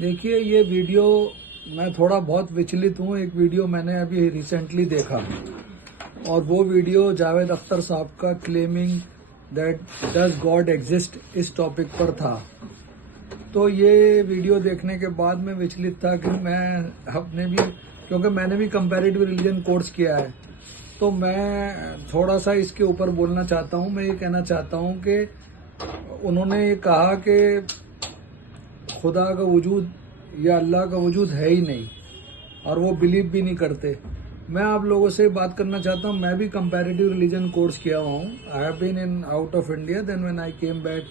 देखिए ये वीडियो मैं थोड़ा बहुत विचलित हूँ। एक वीडियो मैंने अभी रिसेंटली देखा और वो वीडियो जावेद अख्तर साहब का claiming that does God exist इस टॉपिक पर था। तो ये वीडियो देखने के बाद मैं विचलित था कि मैं अपने भी, क्योंकि मैंने भी कंपैरेटिव रिलीजन कोर्स किया है, तो मैं थोड़ा सा इसके ऊपर बोलना चाहता हूँ। मैं ये कहना चाहता हूँ कि उन्होंने ये कहा कि खुदा का वजूद या अल्लाह का वजूद है ही नहीं और वो बिलीव भी नहीं करते। मैं आप लोगों से बात करना चाहता हूँ, मैं भी कंपैरेटिव रिलीजन कोर्स किया हुआ हूँ। I have been in out of India, then when I came back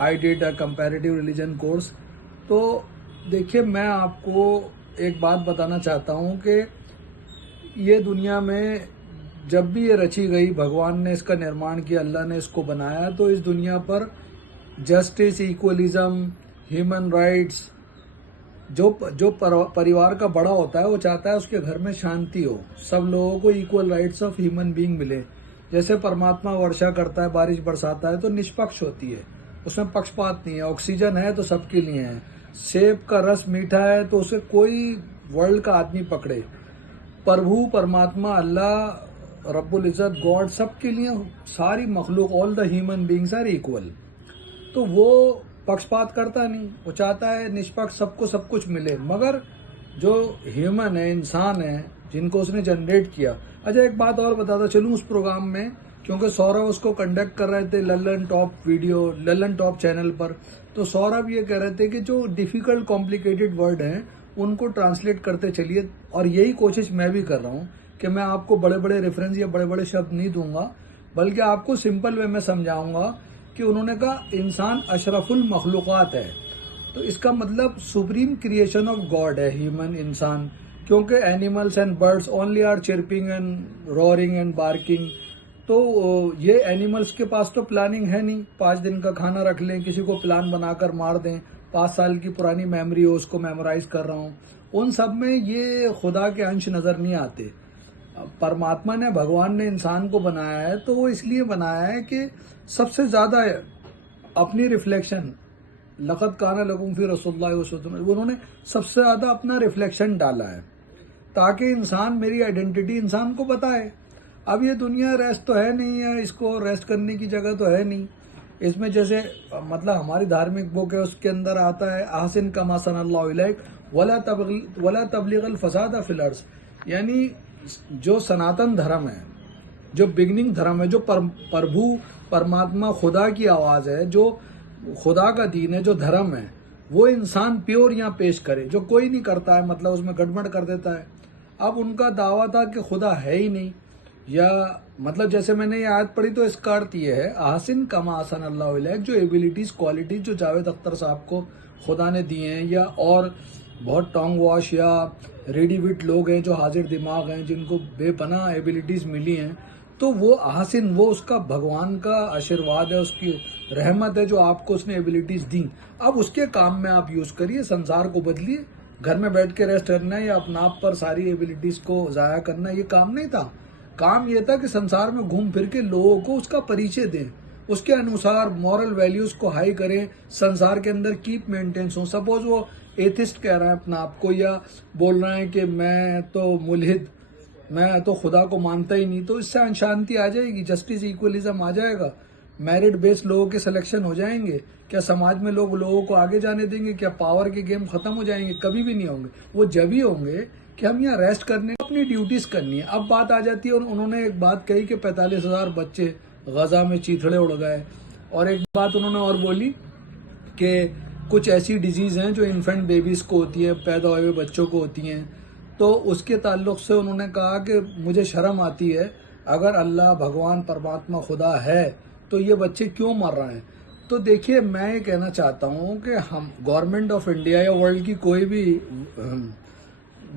I did a comparative religion course. तो देखिए मैं आपको एक बात बताना चाहता हूँ कि ये दुनिया में जब भी ये रची गई, भगवान ने इसका निर्माण किया, अल्लाह ने इसको बनाया, तो इस दुनिया पर जस्टिस, इक्वलिज्म, ह्यूमन राइट्स, परिवार का बड़ा होता है वो चाहता है उसके घर में शांति हो, सब लोगों को equal rights of human being मिले। जैसे परमात्मा वर्षा करता है, बारिश बरसाता है तो निष्पक्ष होती है, उसमें पक्षपात नहीं है। ऑक्सीजन है तो सबके लिए है। सेब का रस मीठा है तो उसे कोई वर्ल्ड का आदमी पकड़े। प्रभु परमात्मा अल्लाह रब्बुल इज़्ज़त गॉड सबके लिए, सारी मखलूक, all the human beings are equal. तो वो पक्षपात करता नहीं, वो चाहता है निष्पक्ष सबको सब कुछ मिले। मगर जो ह्यूमन है, इंसान है, जिनको उसने जनरेट किया। अच्छा एक बात और बताता चलूं उस प्रोग्राम में, क्योंकि सौरभ उसको कंडक्ट कर रहे थे लल्लन टॉप चैनल पर। तो सौरभ ये कह रहे थे कि जो डिफिकल्ट कॉम्प्लिकेटेड वर्ड हैं उनको ट्रांसलेट करते चलिए, और यही कोशिश मैं भी कर रहा हूँ कि मैं आपको बड़े बड़े रेफरेंस या बड़े बड़े शब्द नहीं दूंगा, बल्कि आपको सिंपल वे में समझाऊंगा कि उन्होंने कहा इंसान अशरफुल मखलूक़ात है, तो इसका मतलब सुप्रीम क्रिएशन ऑफ गॉड है ह्यूमन, इंसान। क्योंकि animals and birds only are chirping and roaring and barking. तो ये एनिमल्स के पास तो प्लानिंग है नहीं, 5 दिन का खाना रख लें, किसी को प्लान बनाकर मार दें, 5 साल की पुरानी मेमोरी हो उसको मेमोराइज कर रहा हूँ, उन सब में ये खुदा के अंश नजर नहीं आते। परमात्मा ने, भगवान ने इंसान को बनाया है तो वो इसलिए बनाया है कि सबसे ज्यादा अपनी रिफ्लेक्शन, लक़द काना लकुम फी रसूलिल्लाहि उस्वतुन, उन्होंने सबसे ज्यादा अपना रिफ्लेक्शन डाला है ताकि इंसान, मेरी आइडेंटिटी इंसान को बताए। अब ये दुनिया रेस्ट तो है नहीं है, इसको रेस्ट करने की जगह तो है नहीं। इसमें जैसे मतलब हमारी धार्मिक बुक है उसके अंदर आता है अहसिन कमा सनल्लाहु इलैक वला तबलीगल फसाद फिल अर्ज़, यानी जो सनातन धर्म है, जो बिगनिंग धर्म है, जो प्रभु परमात्मा खुदा की आवाज है, जो खुदा का दीन है, जो धर्म है, वो इंसान प्योर यहाँ पेश करे, जो कोई नहीं करता है, मतलब उसमें गड़बड़ कर देता है। अब उनका दावा था कि खुदा है ही नहीं, या मतलब जैसे मैंने ये आयत पढ़ी तो इसका अर्थ ये है आहसिन कमा ahsan अल्लाहु इलैक, जो एबिलिटीज, क्वालिटीज जो जावेद अख्तर साहब को खुदा ने दिए हैं, या और बहुत टोंग वॉश या रेडी विट लोग हैं जो हाजिर दिमाग हैं, जिनको बेपनाह एबिलिटीज मिली हैं, तो वो आहसिन, वो उसका भगवान का आशीर्वाद है, उसकी रहमत है जो आपको उसने एबिलिटीज दी। अब उसके काम में आप यूज करिए, संसार को बदलिए। घर में बैठ के रेस्ट करना है या अपना आप पर सारी एबिलिटीज को जाया करना, ये काम नहीं था। काम ये था कि संसार में घूम फिर के लोगों को उसका परिचय दें, उसके अनुसार मॉरल वैल्यूज को हाई करें, संसार के अंदर कीप मेंटेन्स हो। सपोज वो एथिस्ट कह रहा है अपना आपको, या बोल रहा है कि मैं तो मुल्हिद, मैं तो खुदा को मानता ही नहीं, तो इससे अशांति आ जाएगी, जस्टिस इक्वलिज्म आ जाएगा, मेरिट बेस्ड लोगों के सिलेक्शन हो जाएंगे। क्या समाज में लोग लोगों को आगे जाने देंगे? क्या पावर के गेम खत्म हो जाएंगे? कभी भी नहीं होंगे। वो जब ही होंगे कि हम यहाँ रेस्ट करने, अपनी ड्यूटीज करनी है। अब बात आ जाती है, उन्होंने एक बात कही कि 45,000 बच्चे गजा में चीथड़े उड़ गए, और एक बात उन्होंने और बोली कि कुछ ऐसी डिजीज हैं जो इन्फेंट बेबीज को होती है, पैदा हुए हुए बच्चों को होती हैं। तो उसके ताल्लुक से उन्होंने कहा कि मुझे शर्म आती है, अगर अल्लाह, भगवान, परमात्मा, खुदा है तो ये बच्चे क्यों मर रहे हैं। तो देखिए मैं ये कहना चाहता हूँ कि हम, गवर्नमेंट ऑफ इंडिया या वर्ल्ड की कोई भी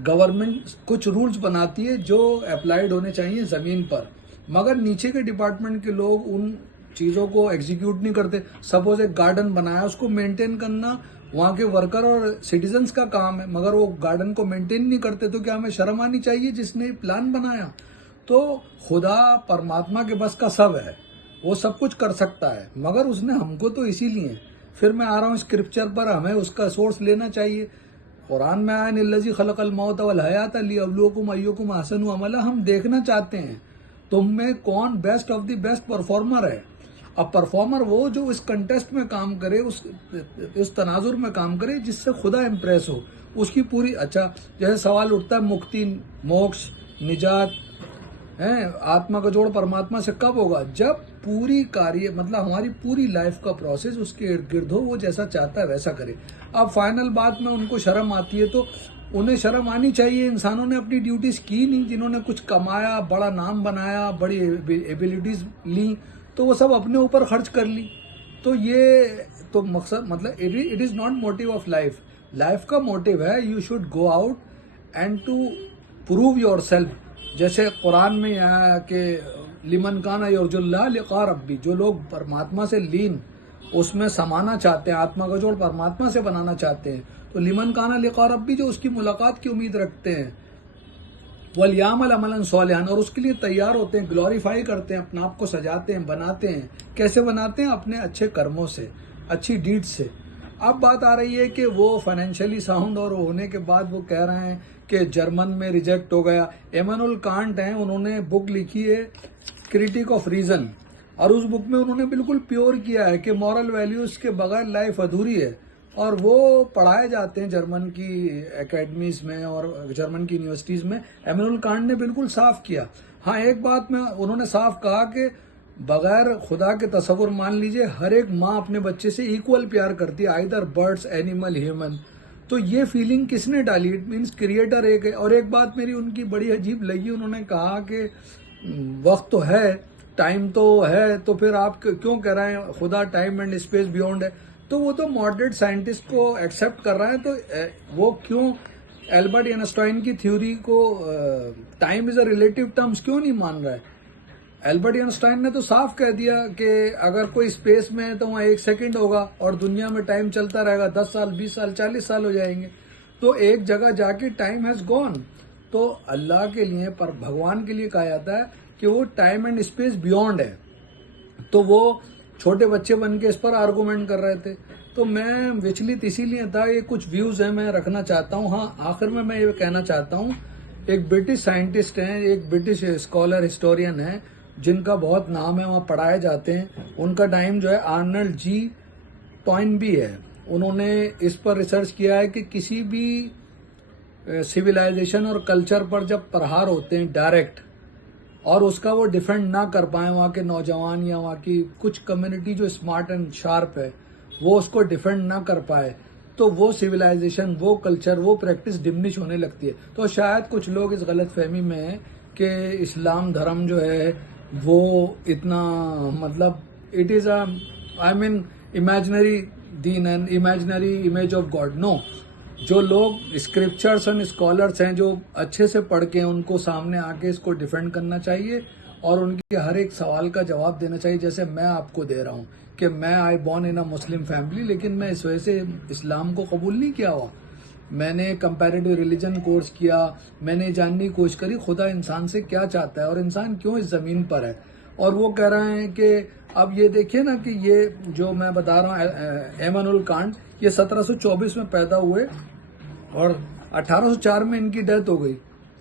गवर्नमेंट कुछ रूल्स बनाती है जो अप्लाइड होने चाहिए जमीन पर, मगर नीचे के डिपार्टमेंट के लोग उन चीजों को एग्जीक्यूट नहीं करते। सपोज एक गार्डन बनाया, उसको मेंटेन करना वहां के वर्कर और सिटीजन्स का काम है, मगर वो गार्डन को मेंटेन नहीं करते, तो क्या हमें शर्म आनी चाहिए जिसने प्लान बनाया। तो खुदा परमात्मा के बस का सब है, वो सब कुछ कर सकता है, मगर उसने हमको तो इसीलिए, फिर मैं आ रहा हूँ स्क्रिप्चर पर, हमें उसका सोर्स लेना चाहिए। कुरान में आया निल्लज़ी खलक़ल मौत वल हयात लियब्लुवकुम अय्युकुम अहसनु अमला। हम देखना चाहते हैं तुम में कौन best of the best performer है। अब परफॉर्मर वो जो इस कंटेस्ट में काम करे, उस तनाजुर में काम करे जिससे खुदा इम्प्रेस हो, उसकी पूरी। अच्छा, जैसे सवाल उठता है मुक्ति, मोक्ष, निजात है, आत्मा का जोड़ परमात्मा से कब होगा? जब पूरी कार्य मतलब हमारी पूरी लाइफ का प्रोसेस उसके इर्द गिर्द हो, वो जैसा चाहता है वैसा करे। अब फाइनल बात में उनको शर्म आती है, तो उन्हें शर्म आनी चाहिए। इंसानों ने अपनी ड्यूटीज की नहीं, जिन्होंने कुछ कमाया, बड़ा नाम बनाया, बड़ी एबिलिटीज ली, तो वो सब अपने ऊपर खर्च कर ली। तो ये तो मकसद मतलब it is not motive of life. Life का मोटिव है you should go out and to prove your self. जैसे कुरान में आया कि लिमन काना यर्जुल्लाह लिक़ा रब्बी, जो लोग परमात्मा से लीन उसमें समाना चाहते हैं, आत्मा का जोड़ परमात्मा से बनाना चाहते हैं, तो लिमन काना लिक़ा रब्बी, जो उसकी मुलाकात की उम्मीद रखते हैं, वलयामल अमलन सोलिहान, और उसके लिए तैयार होते हैं, ग्लोरीफाई करते हैं, अपने आप को सजाते हैं, बनाते हैं। कैसे बनाते हैं? अपने अच्छे कर्मों से, अच्छी डीड से। अब बात आ रही है कि वो फाइनेंशियली साउंड और होने के बाद वो कह रहे हैं कि जर्मन में रिजेक्ट हो गया। इमैनुअल कांट हैं, उन्होंने बुक लिखी है क्रिटिक ऑफ रीजन, और उस बुक में उन्होंने बिल्कुल प्योर किया है कि मॉरल वैल्यूज के बगैर लाइफ अधूरी है, और वो पढ़ाए जाते हैं जर्मन की एकेडमीज में और जर्मन की यूनिवर्सिटीज में। इमैनुअल कांट ने बिल्कुल साफ किया। हाँ, एक बात में उन्होंने साफ कहा कि बगैर खुदा के तसव्वुर, मान लीजिए हर एक माँ अपने बच्चे से इक्वल प्यार करती है, आइदर बर्ड्स, एनिमल, ह्यूमन। तो ये फीलिंग किसने डाली? इट मीन्स क्रिएटर एक है। और एक बात मेरी उनकी बड़ी अजीब लगी, उन्होंने कहा कि वक्त तो है, टाइम तो है, तो फिर आप क्यों कह रहे हैं खुदा टाइम एंड स्पेस बियॉन्ड है? तो वो तो मॉडरेट साइंटिस्ट को एक्सेप्ट कर रहे हैं, तो वो क्यों एल्बर्ट आइंस्टाइन की थ्योरी को time is a relative terms क्यों नहीं मान रहा है? एल्बर्ट आइंस्टाइन ने तो साफ कह दिया कि अगर कोई स्पेस में है तो वहाँ 1 सेकंड होगा, और दुनिया में टाइम चलता रहेगा, 10 साल, 20 साल, 40 साल हो जाएंगे। तो एक जगह जाके टाइम हैज गॉन। तो अल्लाह के लिए, पर भगवान के लिए कहा जाता है कि वो टाइम एंड स्पेस बियॉन्ड है। तो वो छोटे बच्चे बन के इस पर आर्गूमेंट कर रहे थे। तो मैं विचलित इसीलिए था, ये कुछ व्यूज है मैं रखना चाहता हूँ। हाँ, आखिर में मैं ये कहना चाहता हूँ, एक ब्रिटिश साइंटिस्ट हैं, एक ब्रिटिश स्कॉलर हिस्टोरियन है, जिनका बहुत नाम है, वहाँ पढ़ाए जाते हैं। उनका नाम जो है आर्नल्ड जी टॉइनबी है। उन्होंने इस पर रिसर्च किया है कि किसी भी सिविलाइजेशन और कल्चर पर जब प्रहार होते हैं डायरेक्ट, और उसका वो डिफेंड ना कर पाए, वहाँ के नौजवान या वहाँ की कुछ कम्युनिटी जो स्मार्ट एंड शार्प है, वो उसको डिफेंड ना कर पाए, तो वो सिविलाइजेशन, वो कल्चर, वो प्रैक्टिस डिमिनिश होने लगती है। तो शायद कुछ लोग इस गलत फहमी में हैं कि इस्लाम धर्म जो है वो इतना मतलब it is I mean imaginary दीन and imaginary image of God. No, जो लोग स्क्रिप्चर्स एंड स्कॉलर्स हैं, जो अच्छे से पढ़ के, उनको सामने आके इसको डिफेंड करना चाहिए और उनके हर एक सवाल का जवाब देना चाहिए। जैसे मैं आपको दे रहा हूँ कि मैं I born in a Muslim family, लेकिन मैं इस वजह से इस्लाम को कबूल नहीं किया हुआ। मैंने कंपैरेटिव रिलीजन कोर्स किया, मैंने जानने की कोशिश करी खुदा इंसान से क्या चाहता है और इंसान क्यों इस जमीन पर है। और वो कह रहे हैं कि अब ये देखिए ना कि ये जो मैं बता रहा हूँ इमैनुअल कांट, ये 1724 में पैदा हुए और 1804 में इनकी डेथ हो गई।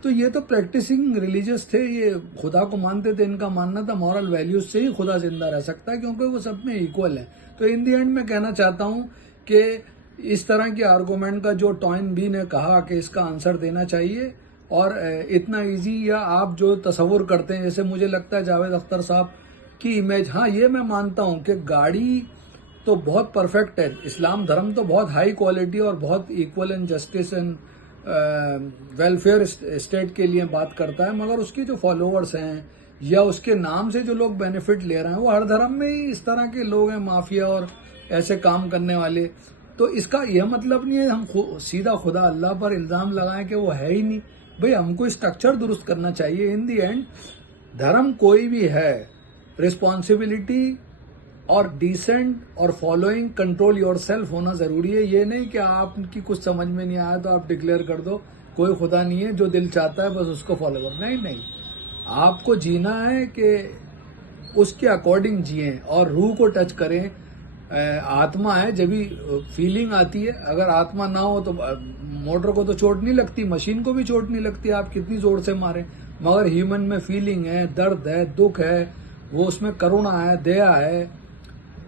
तो ये तो प्रैक्टिसिंग रिलीजियस थे, ये खुदा को मानते थे। इनका मानना था मॉरल वैल्यूज से ही खुदा जिंदा रह सकता है, क्योंकि वो सब में इक्वल है। तो इन दी एंड मैं कहना चाहता हूँ कि इस तरह के आर्गूमेंट का जो टॉइनबी ने कहा कि इसका आंसर देना चाहिए, और इतना इजी या आप जो तस्वुर करते हैं, जैसे मुझे लगता है जावेद अख्तर साहब की इमेज, हाँ ये मैं मानता हूँ कि गाड़ी तो बहुत परफेक्ट है, इस्लाम धर्म तो बहुत हाई क्वालिटी और बहुत equal and justice and welfare state के लिए बात करता है, मगर उसके जो फॉलोअर्स हैं या उसके नाम से जो लोग बेनिफिट ले रहे हैं, वो हर धर्म में ही इस तरह के लोग हैं, माफिया और ऐसे काम करने वाले। तो इसका यह मतलब नहीं है हम सीधा खुदा अल्लाह पर इल्जाम लगाएं कि वो है ही नहीं। भाई हमको स्ट्रक्चर दुरुस्त करना चाहिए। इन दी एंड धर्म कोई भी है, रिस्पॉन्सिबिलिटी और डिसेंट और फॉलोइंग कंट्रोल योरसेल्फ होना जरूरी है। ये नहीं कि आपकी कुछ समझ में नहीं आया तो आप डिक्लेयर कर दो कोई खुदा नहीं है, जो दिल चाहता है बस उसको फॉलो करो। नहीं, आपको जीना है कि उसके अकॉर्डिंग जिए और रूह को टच करें। आत्मा है, जब भी फीलिंग आती है, अगर आत्मा ना हो तो मोटर को तो चोट नहीं लगती, मशीन को भी चोट नहीं लगती, आप कितनी जोर से मारें, मगर ह्यूमन में फीलिंग है, दर्द है, दुख है, वो उसमें करुणा है, दया है।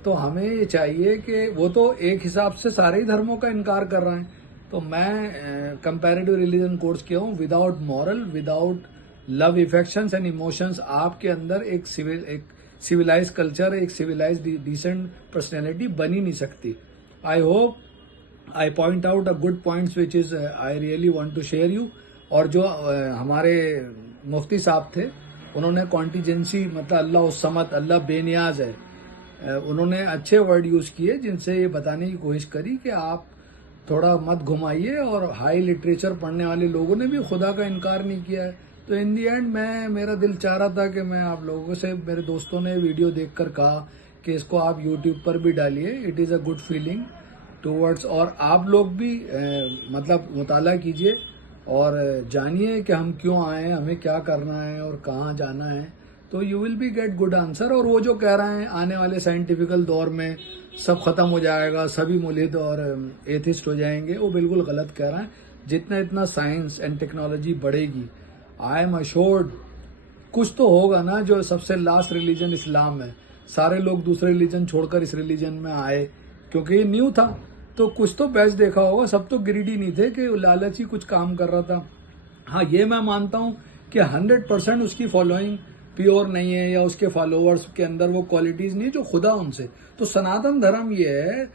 तो हमें ये चाहिए कि वो तो एक हिसाब से सारे ही धर्मों का इनकार कर रहे हैं। तो मैं कंपैरेटिव रिलीजन कोर्स किया हूँ। Without moral, without love, affections and emotions आपके अंदर एक सिविलाइज कल्चर, एक सिविलाइज डिसेंट पर्सनैलिटी बन ही नहीं सकती। I hope I point out a good points which is I really want to share you. और जो हमारे मुफ्ती साहब थे, उन्होंने कॉन्टीजेंसी मतलब अल्लाह उस समत, अल्लाह बेनियाज है, उन्होंने अच्छे वर्ड यूज किए जिनसे ये बताने की कोशिश करी कि आप थोड़ा मत घुमाइए। और हाई लिटरेचर पढ़ने वाले लोगों ने भी खुदा का इनकार नहीं किया है। तो इन दी एंड मेरा दिल चाह रहा था कि मैं आप लोगों से, मेरे दोस्तों ने वीडियो देखकर कहा कि इसको आप यूट्यूब पर भी डालिए। It is a good feeling towards, और आप लोग भी मतलब मुताला कीजिए और जानिए कि हम क्यों आए हैं, हमें क्या करना है और कहाँ जाना है। तो you will be get good answer. और वो जो कह रहे हैं आने वाले साइंटिफिकल दौर में सब खत्म हो जाएगा, सभी मुल्हिद और एथिस्ट हो जाएंगे, वो बिल्कुल गलत कह रहे हैं। जितना साइंस एंड टेक्नोलॉजी बढ़ेगी, आई एम अश्योर्ड कुछ तो होगा ना। जो सबसे लास्ट रिलीजन इस्लाम है, सारे लोग दूसरे रिलीजन छोड़कर इस रिलीजन में आए क्योंकि ये न्यू था। तो कुछ तो बेस्ट देखा होगा, सब तो ग्रीडी नहीं थे कि लालची कुछ काम कर रहा था। हाँ, ये मैं मानता हूं कि 100% उसकी फॉलोइंग प्योर नहीं है या उसके फॉलोअर्स के अंदर वो क्वालिटीज नहीं जो खुदा उनसे। तो सनातन धर्म ये है,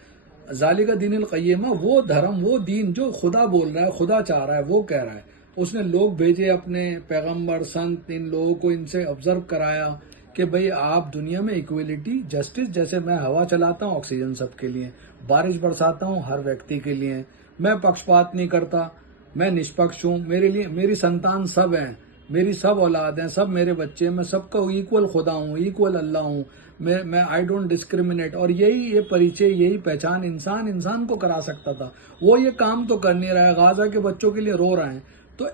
ज़ालिका दीनुल क़य्यिमा, वो धर्म, वो दीन जो खुदा बोल रहा है, खुदा चाह रहा है, वो कह रहा है। उसने लोग भेजे अपने पैगंबर, संत, इन लोगों को इनसे ऑब्जर्व कराया कि भाई आप दुनिया में इक्वलिटी, जस्टिस, जैसे मैं हवा चलाता हूँ ऑक्सीजन सबके लिए, बारिश बरसाता हूँ हर व्यक्ति के लिए, मैं पक्षपात नहीं करता, मैं निष्पक्ष हूँ, मेरे लिए मेरी संतान सब हैं, मेरी सब औलाद हैं, सब मेरे बच्चे, मैं सबका इक्वल खुदा हूँ, इक्वल अल्लाह हूँ, मैं आई डोंट डिस्क्रिमिनेट। और ये परिचय, यही पहचान इंसान को करा सकता था। वो ये काम तो कर नहीं रहा है, गाजा के बच्चों के लिए रो रहे हैं। तो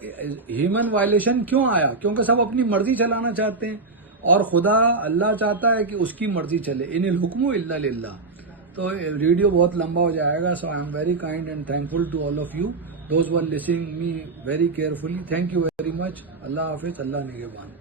ह्यूमन वायलेशन क्यों आया? क्योंकि सब अपनी मर्जी चलाना चाहते हैं और खुदा अल्लाह चाहता है कि उसकी मर्जी चले। इनिल हुक्मु इल्ला लिल्लाह। तो वीडियो बहुत लंबा हो जाएगा। So I am very kind and thankful to all of you, those were listening me very carefully. Thank you very much. अल्लाह हाफिज, अल्लाह निगहबान।